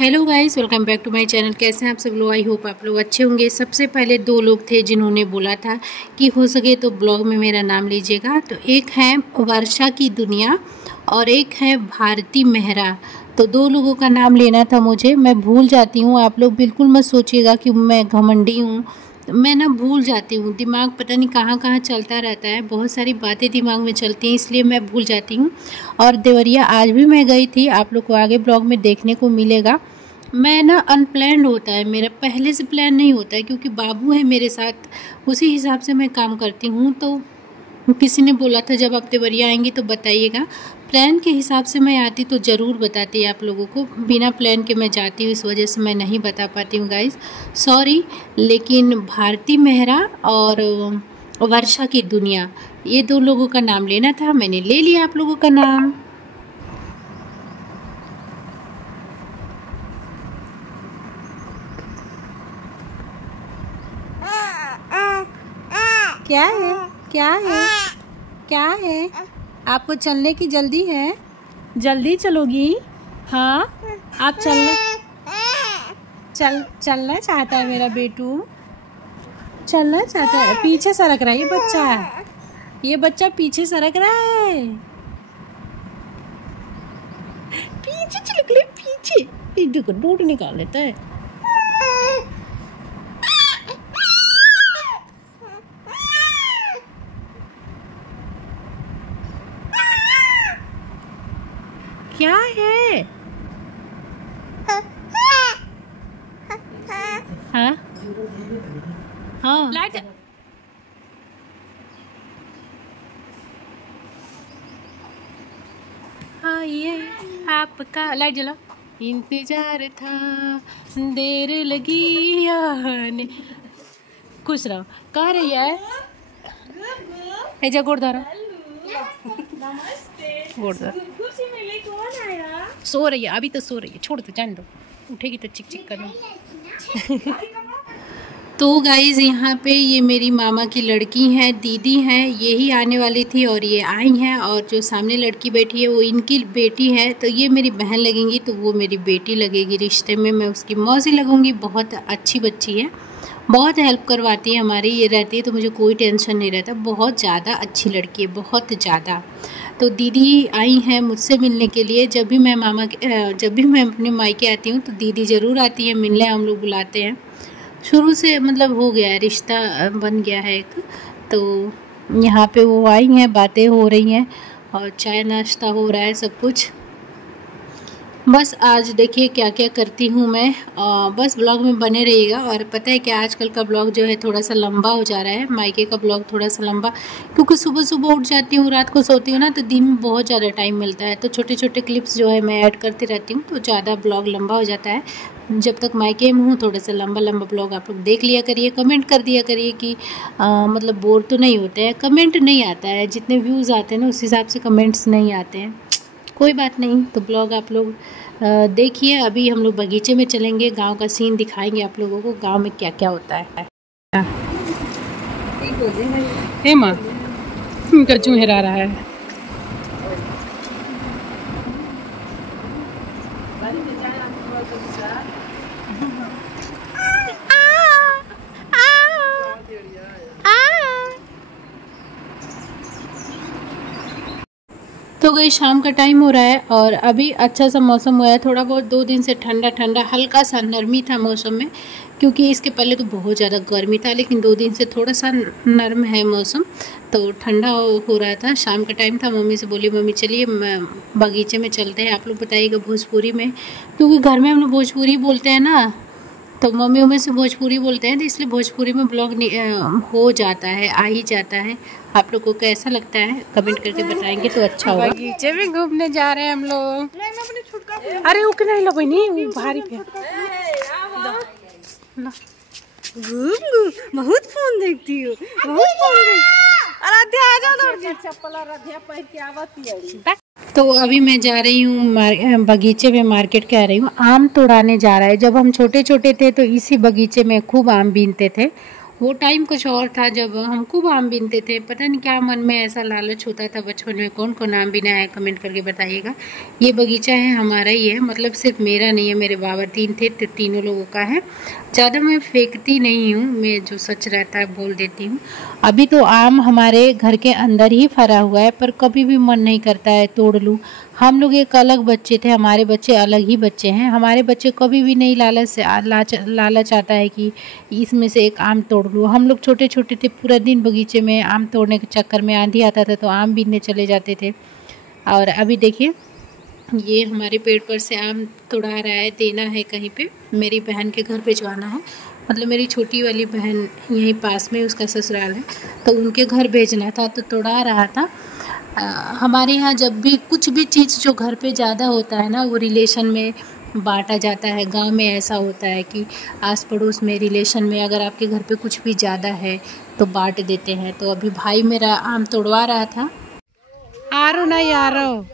Hello guys, welcome back to my channel. कैसे हैं आप सब लोग? आई होप आप लोग अच्छे होंगे। सबसे पहले दो लोग थे जिन्होंने बोला था कि हो सके तो ब्लॉग में मेरा नाम लीजिएगा। तो एक है वर्षा की दुनिया और एक है भारती मेहरा। तो दो लोगों का नाम लेना था मुझे। मैं भूल जाती हूँ, आप लोग बिल्कुल मत सोचिएगा कि मैं घमंडी हूँ। मैं ना भूल जाती हूँ, दिमाग पता नहीं कहाँ कहाँ चलता रहता है, बहुत सारी बातें दिमाग में चलती हैं, इसलिए मैं भूल जाती हूँ। और देवरिया आज भी मैं गई थी, आप लोग को आगे ब्लॉग में देखने को मिलेगा। मैं ना अनप्लान्ड होता है मेरा, पहले से प्लान नहीं होता है, क्योंकि बाबू है मेरे साथ, उसी हिसाब से मैं काम करती हूँ। तो किसी ने बोला था जब आप देवरिया आएंगी तो बताइएगा। प्लान के हिसाब से मैं आती तो ज़रूर बताती आप लोगों को, बिना प्लान के मैं जाती हूँ, इस वजह से मैं नहीं बता पाती हूँ गाइस, सॉरी। लेकिन भारती मेहरा और वर्षा की दुनिया, ये दो लोगों का नाम लेना था, मैंने ले लिया आप लोगों का नाम। क्या है क्या है क्या है? आपको चलने की जल्दी है? जल्दी चलोगी? हाँ, आप चलना चाहता है मेरा बेटू, चलना चाहता है। पीछे सरक रहा है ये बच्चा पीछे सरक रहा है, पीछे चल ले, पीछे देखो डूट निकाल लेता है। क्या है? हाँ हाँ, लाइट हाँ, ये आपका लाइट जला, इंतजार था, देर लगी आने। खुश रहो। कहाँ रही है? गोड़ धरा, गोड़ धरा। सो रही है अभी, तो सो रही है, छोड़ दो, जान दो, उठेगी तो चिक चिक करो। तो गाइज यहाँ पे ये मेरी मामा की लड़की हैं, दीदी हैं, यही आने वाली थी और ये आई हैं। और जो सामने लड़की बैठी है वो इनकी बेटी है, तो ये मेरी बहन लगेंगी, तो वो मेरी बेटी लगेगी रिश्ते में, मैं उसकी मौसी लगूंगी। बहुत अच्छी बच्ची है, बहुत हेल्प करवाती है हमारी, ये रहती है तो मुझे कोई टेंशन नहीं रहता। बहुत ज़्यादा अच्छी लड़की है, बहुत ज़्यादा। तो दीदी आई हैं मुझसे मिलने के लिए। जब भी मैं अपने मायके आती हूँ तो दीदी ज़रूर आती है मिलने, हम लोग बुलाते हैं। शुरू से मतलब हो गया है, रिश्ता बन गया है एक। तो यहाँ पे वो आई हैं, बातें हो रही हैं और चाय नाश्ता हो रहा है, सब कुछ। बस आज देखिए क्या क्या करती हूँ मैं, बस ब्लॉग में बने रहिएगा। और पता है क्या, आजकल का ब्लॉग जो है थोड़ा सा लंबा हो जा रहा है, मायके का ब्लॉग थोड़ा सा लंबा, क्योंकि सुबह सुबह उठ जाती हूँ, रात को सोती हूँ ना, तो दिन में बहुत ज़्यादा टाइम मिलता है, तो छोटे छोटे क्लिप्स जो है मैं ऐड करती रहती हूँ, तो ज़्यादा ब्लॉग लंबा हो जाता है। जब तक मायके में हूँ थोड़ा सा लंबा लंबा ब्लॉग आप लोग देख लिया करिए, कमेंट कर दिया करिए कि मतलब बोर तो नहीं होते हैं। कमेंट नहीं आता है, जितने व्यूज़ आते हैं ना उस हिसाब से कमेंट्स नहीं आते हैं, कोई बात नहीं। तो ब्लॉग आप लोग देखिए। अभी हम लोग बगीचे में चलेंगे, गांव का सीन दिखाएंगे आप लोगों को, गांव में क्या क्या होता है। हे माँ, कच्चू हिरा रहा है। तो गई शाम का टाइम हो रहा है और अभी अच्छा सा मौसम हुआ है, थोड़ा बहुत 2 दिन से ठंडा ठंडा, हल्का सा नरमी था मौसम में, क्योंकि इसके पहले तो बहुत ज़्यादा गर्मी था, लेकिन 2 दिन से थोड़ा सा नरम है मौसम, तो ठंडा हो रहा था। शाम का टाइम था, मम्मी से बोली मम्मी चलिए बगीचे में चलते हैं। आप लोग बताइएगा भोजपुरी में, क्योंकि घर में हम लोग भोजपुरी बोलते हैं ना, तो मम्मी से भोजपुरी बोलते हैं, तो इसलिए भोजपुरी में ब्लॉग हो जाता है, आ ही जाता है। आप लोग को कैसा लगता है कमेंट करके बताएंगे तो अच्छा होगा। बगीचे में घूमने जा रहे हैं हम लोग। अरे वो नहीं लो नहीं, भारी पे बहुत फोन देखती हूँ, बहुत फोन देखती। तो अभी मैं जा रही हूँ बगीचे में, मार्केट कह रही हूँ, आम तोड़ाने जा रहा है। जब हम छोटे छोटे थे तो इसी बगीचे में खूब आम बीनते थे, वो टाइम कुछ और था जब हम खूब आम बीनते थे। पता नहीं क्या मन में ऐसा लालच होता था बचपन में। कौन कौन आम बीना है कमेंट करके बताइएगा। ये बगीचा है हमारा ही है, मतलब सिर्फ मेरा नहीं है, मेरे बाबा 3 थे तो तीनों लोगों का है। ज़्यादा मैं फेंकती नहीं हूँ, मैं जो सच रहता है बोल देती हूँ। अभी तो आम हमारे घर के अंदर ही फरा हुआ है, पर कभी भी मन नहीं करता है तोड़ लूँ। हम लोग एक अलग बच्चे थे, हमारे बच्चे अलग ही बच्चे हैं। हमारे बच्चे कभी भी नहीं लालच आता है कि इसमें से एक आम तोड़ लूँ। हम लोग छोटे छोटे थे, पूरा दिन बगीचे में आम तोड़ने के चक्कर में, आंधी आता था तो आम बीनने चले जाते थे। और अभी देखिए ये हमारे पेड़ पर से आम तोड़ा रहा है, देना है कहीं पे, मेरी बहन के घर भिजवाना है। मतलब मेरी छोटी वाली बहन यहीं पास में उसका ससुराल है, तो उनके घर भेजना था तो तोड़ा रहा था। हमारे यहाँ जब भी कुछ भी चीज़ जो घर पे ज़्यादा होता है ना, वो रिलेशन में बांटा जाता है। गांव में ऐसा होता है कि आस पड़ोस में रिलेशन में अगर आपके घर पे कुछ भी ज़्यादा है तो बांट देते हैं। तो अभी भाई मेरा आम तोड़वा रहा था। आरो नहीं आरो,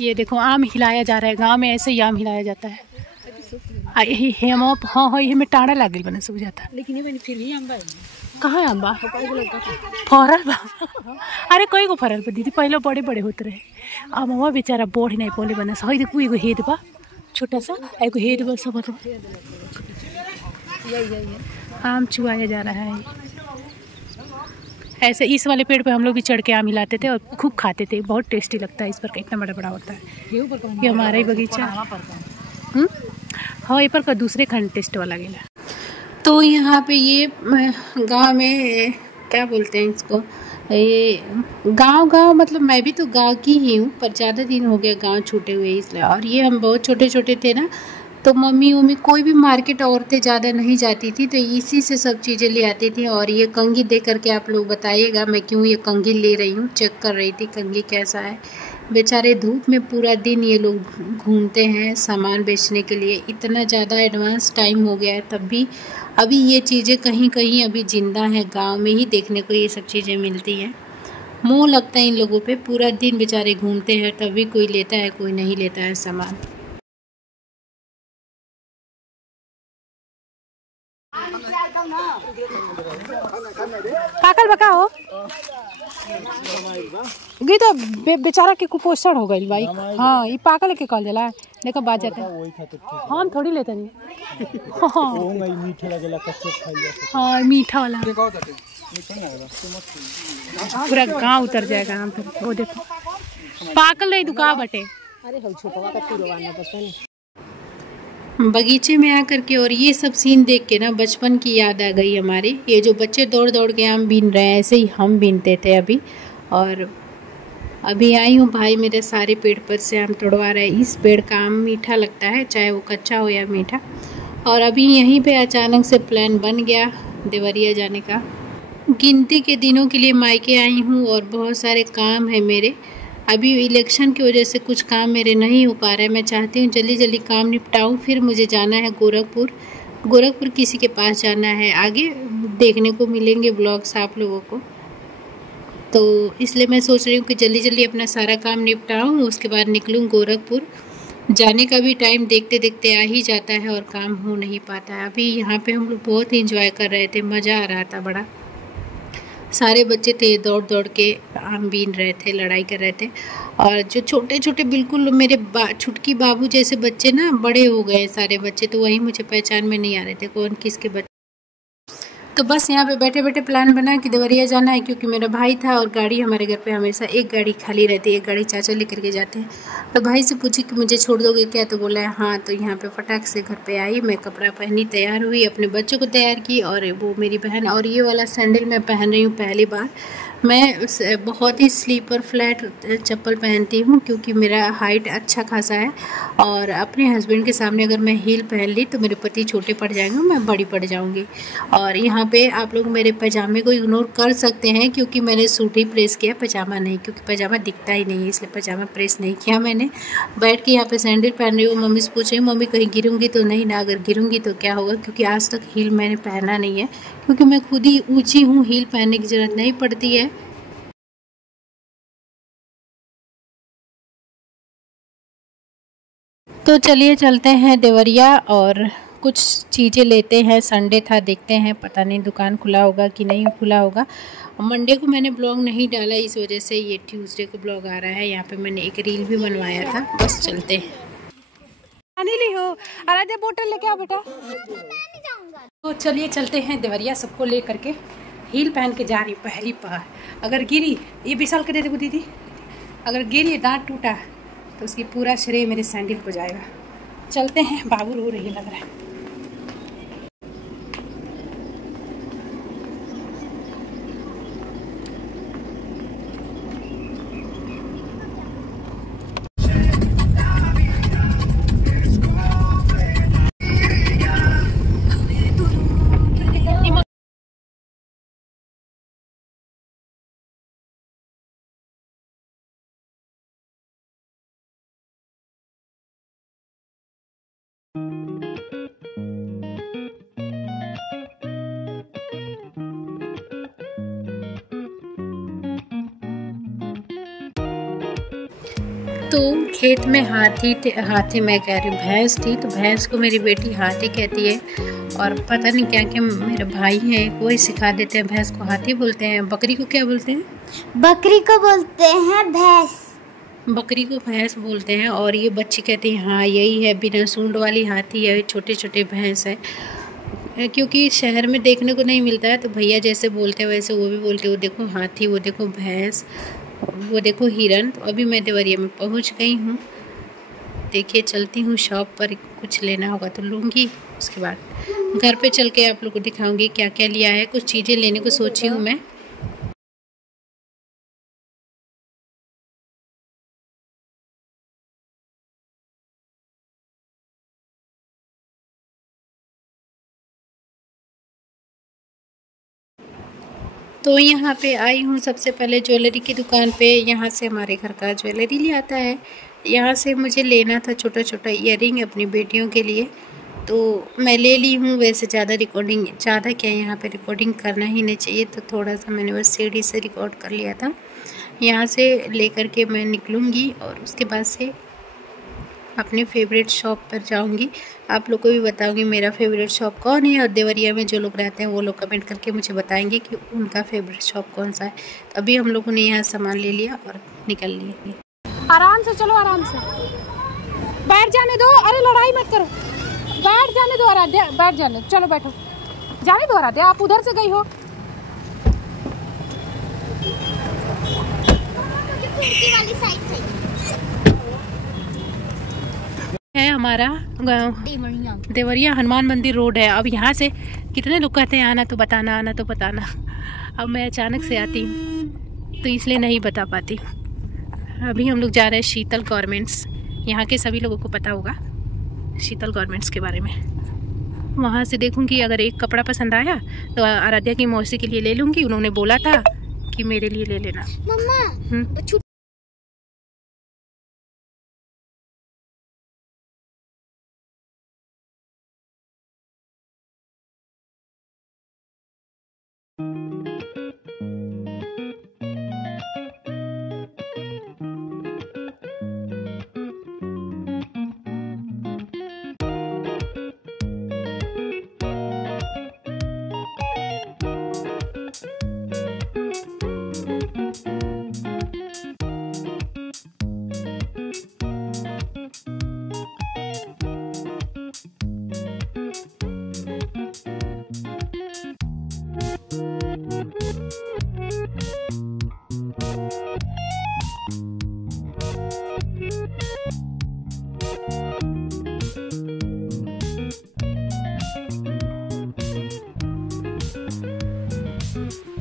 ये देखो आम हिलाया जा रहा है। गांव में ऐसे ही आम हिलाया जाता है। हेम हाँ हाँ ये में टाड़ा लागल बने सब जाता, लेकिन फिर भी आम कहाँ आम बा फरल बा। अरे कई गो फरल बा दीदी, पहले बड़े बड़े होते रहे। अब वहाँ बेचारा बढ़ नहीं पोले बना सही। देखो एगो हेद बा छोटा सा, एगो हेद बा सब। आम चुआया जा रहा है ऐसे। इस वाले पेड़ पे हम लोग भी चढ़ के आम हिलाते थे और खूब खाते थे, बहुत टेस्टी लगता है। इस पर इतना बड़ा बड़ा होता है। ये हमारा ही बगीचा। हाँ ये पर का दूसरे खंड टेस्ट वाला गेला। तो यहाँ पे ये गांव में क्या बोलते हैं इसको, ये गांव मतलब मैं भी तो गांव की ही हूँ, पर ज़्यादा दिन हो गया गांव छूटे हुए इसलिए। और ये हम बहुत छोटे छोटे थे ना, तो मम्मी कोई भी मार्केट औरतें ज़्यादा नहीं जाती थी, तो इसी से सब चीज़ें ले आती थी। और ये कंघी देख करके आप लोग बताइएगा मैं क्यों ये कंघी ले रही हूँ, चेक कर रही थी कंघी कैसा है। बेचारे धूप में पूरा दिन ये लोग घूमते हैं सामान बेचने के लिए। इतना ज़्यादा एडवांस टाइम हो गया है तब भी अभी ये चीज़ें कहीं कहीं अभी ज़िंदा हैं। गांव में ही देखने को ये सब चीज़ें मिलती हैं। मोह लगता है इन लोगों पे, पूरा दिन बेचारे घूमते हैं, तभी कोई लेता है कोई नहीं लेता है सामान। पाकल बका हो गई तो बेचारा के कुपोषण हो गई भाई। हाँ ये पाकल के कल जला देखो बात जाते हम थोड़ी लेते नहीं। हाँ मीठा वाला पूरा गांव उतर जाएगा हम तो। वो देखो पाकल नहीं दुका बटे। बगीचे में आकर के और ये सब सीन देख के ना बचपन की याद आ गई हमारी। ये जो बच्चे दौड़ दौड़ के आम बीन रहे हैं, ऐसे ही हम बीनते थे अभी। और अभी आई हूँ, भाई मेरे सारे पेड़ पर से आम तोड़वा रहे हैं। इस पेड़ का आम मीठा लगता है, चाहे वो कच्चा हो या मीठा। और अभी यहीं पे अचानक से प्लान बन गया देवरिया जाने का। गिनती के दिनों के लिए मायके आई हूँ और बहुत सारे काम है मेरे। अभी इलेक्शन की वजह से कुछ काम मेरे नहीं हो पा रहे हैं। मैं चाहती हूँ जल्दी जल्दी काम निपटाऊँ। फिर मुझे जाना है गोरखपुर किसी के पास जाना है। आगे देखने को मिलेंगे ब्लॉग्स आप लोगों को, तो इसलिए मैं सोच रही हूँ कि जल्दी जल्दी अपना सारा काम निपटाऊँ, उसके बाद निकलूँ गोरखपुर। जाने का भी टाइम देखते देखते आ ही जाता है और काम हो नहीं पाता है। अभी यहाँ पे हम लोग बहुत इंजॉय कर रहे थे, मज़ा आ रहा था बड़ा। सारे बच्चे थे दौड़ दौड़ के आम बीन रहे थे, लड़ाई कर रहे थे। और जो छोटे छोटे बिल्कुल मेरे छुटकी बाबू जैसे बच्चे ना, बड़े हो गए सारे बच्चे, तो वही मुझे पहचान में नहीं आ रहे थे कौन किसके बच्चे। तो बस यहाँ पे बैठे बैठे प्लान बना कि देवरिया जाना है, क्योंकि मेरा भाई था और गाड़ी हमारे घर पे हमेशा एक गाड़ी खाली रहती है, एक गाड़ी चाचा लेकर के जाते हैं। तो भाई से पूछी कि मुझे छोड़ दोगे क्या, तो बोला है हाँ। तो यहाँ पे फटाक से घर पे आई, मैं कपड़ा पहनी, तैयार हुई, अपने बच्चों को तैयार की। और वो मेरी बहन, और ये वाला सैंडल मैं पहन रही हूँ पहली बार। मैं बहुत ही स्लीपर फ्लैट चप्पल पहनती हूँ क्योंकि मेरा हाइट अच्छा खासा है। और अपने हस्बैंड के सामने अगर मैं हील पहन ली तो मेरे पति छोटे पड़ जाएंगे, मैं बड़ी पड़ जाऊँगी। और यहाँ पे आप लोग मेरे पजामे को इग्नोर कर सकते हैं क्योंकि मैंने सूट ही प्रेस किया, पजामा नहीं, क्योंकि पजामा दिखता ही नहीं है, इसलिए पजामा प्रेस नहीं किया मैंने। बैठ के यहाँ पे सैंडल पहन रही हूँ। मम्मी से पूछ रही हूँ मम्मी कहीं गिरूँगी तो नहीं ना, अगर गिरूँगी तो क्या होगा, क्योंकि आज तक हील मैंने पहना नहीं है, क्योंकि मैं खुद ही ऊँची हूँ, हील पहनने की ज़रूरत नहीं पड़ती है। तो चलिए चलते हैं देवरिया और कुछ चीज़ें लेते हैं। संडे था, देखते हैं, पता नहीं दुकान खुला होगा कि नहीं खुला होगा। मंडे को मैंने ब्लॉग नहीं डाला, इस वजह से ये ट्यूसडे को ब्लॉग आ रहा है। यहाँ पे मैंने एक रील भी बनवाया था। बस चलते हैं। पानी ली हो आराध्या, बोतल लेके आओ बेटा। तो चलिए चलते हैं देवरिया, सबको ले करके। हील पहन के जा रही पहली बार। अगर गिरी, ये विशाल के दे दे दीदी, अगर गिरी दांत टूटा तो उसकी पूरा श्रेय मेरे सैंडल को जाएगा। चलते हैं, बाबू रो रही लग रहा है। तो खेत में हाथी मैं कह रही हूँ भैंस थी, तो भैंस को मेरी बेटी हाथी कहती है। और पता नहीं क्या क्या मेरे भाई हैं वही सिखा देते हैं, भैंस को हाथी बोलते हैं। बकरी को क्या बोलते हैं? बकरी को बोलते हैं भैंस। बकरी को भैंस बोलते हैं। और ये बच्ची कहती है हाँ यही है, बिना सूंड वाली हाथी है, छोटे छोटे भैंस है। क्योंकि शहर में देखने को नहीं मिलता है, तो भैया जैसे बोलते हैं वैसे वो भी बोलते हैं। वो देखो हाथी, वो देखो भैंस, वो देखो हिरन। तो अभी मैं देवरिया में पहुंच गई हूँ। देखिए चलती हूँ शॉप पर, कुछ लेना होगा तो लूँगी। उसके बाद घर पे चल के आप लोग को दिखाऊंगी क्या क्या लिया है। कुछ चीज़ें लेने को सोची हूँ मैं। तो यहाँ पे आई हूँ सबसे पहले ज्वेलरी की दुकान पे। यहाँ से हमारे घर का ज्वेलरी ले आता है। यहाँ से मुझे लेना था छोटा छोटा ईयरिंग अपनी बेटियों के लिए, तो मैं ले ली हूँ। वैसे ज़्यादा क्या यहाँ पे रिकॉर्डिंग करना ही नहीं चाहिए, तो थोड़ा सा मैंने बस सीढ़ी से रिकॉर्ड कर लिया था। यहाँ से ले कर के मैं निकलूँगी और उसके बाद से अपने फेवरेट शॉप पर जाऊंगी। आप लोग को भी बताऊंगी मेरा फेवरेट शॉप कौन है। और देवरिया में जो लोग रहते हैं वो लोग कमेंट करके मुझे बताएंगे कि उनका फेवरेट शॉप कौन सा है। तो अभी हम लोगों ने यहाँ सामान ले लिया और निकल लिए। आराम से चलो, आराम से बैठ जाने दो। अरे लड़ाई मत करो, बैठ जाने दो आराध्या, बैठ जाने, चलो बैठो, जाने दो आराध्या। आप उधर से गई हो। वाली साइड से है हमारा देवरिया हनुमान मंदिर रोड है। अब यहाँ से कितने लोग कहते हैं आना तो बताना, आना तो बताना। अब मैं अचानक से आती हूँ तो इसलिए नहीं बता पाती। अभी हम लोग जा रहे हैं शीतल गारमेंट्स। यहाँ के सभी लोगों को पता होगा शीतल गारमेंट्स के बारे में। वहाँ से देखूँगी, अगर एक कपड़ा पसंद आया तो आराध्या की मौसी के लिए ले लूँगी। उन्होंने बोला था कि मेरे लिए ले लेना। मम्मा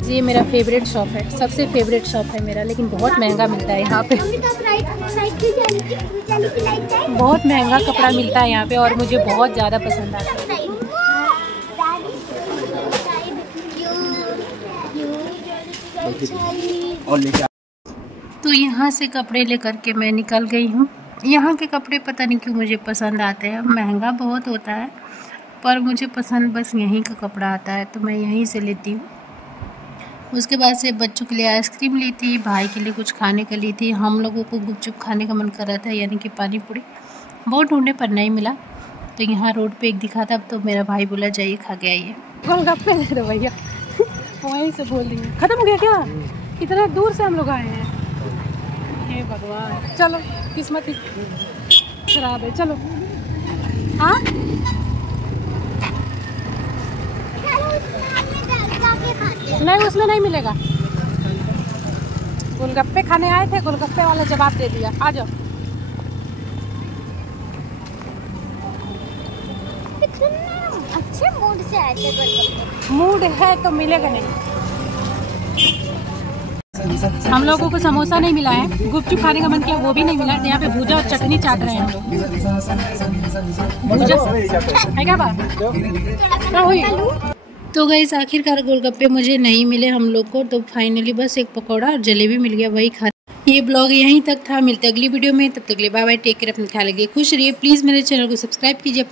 ये मेरा फेवरेट शॉप है, सबसे फेवरेट शॉप है मेरा, लेकिन बहुत महंगा मिलता है यहाँ पे। बहुत महंगा कपड़ा मिलता है यहाँ पे और मुझे बहुत ज़्यादा पसंद आता है। तो यहाँ से कपड़े लेकर के मैं निकल गई हूँ। यहाँ के कपड़े पता नहीं क्यों मुझे पसंद आते हैं। महंगा बहुत होता है पर मुझे पसंद बस यहीं का कपड़ा आता है, तो मैं यहीं से लेती हूँ। उसके बाद से बच्चों के लिए आइसक्रीम ली थी, भाई के लिए कुछ खाने का ली थी। हम लोगों को गुपचुप खाने का मन कर रहा था, यानी कि पानी पूरी। बहुत ढूंढने पर नहीं मिला, तो यहाँ रोड पे एक दिखा था, तो मेरा भाई बोला जाइए खा के आइए। गोलगप्पे दे दो भैया। वहीं से बोल रही हूँ। खत्म हो गया क्या? इतना दूर से हम लोग आए हैं। हे भगवान, चलो किस्मत ही खराब है। चलो हाँ नहीं, उसमें नहीं मिलेगा। गोलगप्पे खाने आए थे, गोलगप्पे वाला जवाब दे दिया। आ जाओ। अच्छे मूड से आए थे गोलगप्पे। मूड है तो मिलेगा नहीं। हम लोगों को समोसा नहीं मिला है, गुपचुप खाने का मन किया वो भी नहीं मिला। यहाँ पे भूजा और चटनी चाट रहे हैं हम लोग। भूजा है क्या बात? क्या हुई? तो गाइस आखिरकार गोलगप्पे मुझे नहीं मिले हम लोग को, तो फाइनली बस एक पकौड़ा और जलेबी मिल गया, वही खा। ये ब्लॉग यहीं तक था, मिलते अगली वीडियो में। तब तक के लिए बाय बाय, टेक केयर, अपना ख्याल रखिए, खुश रहिए। प्लीज़ मेरे चैनल को सब्सक्राइब कीजिए।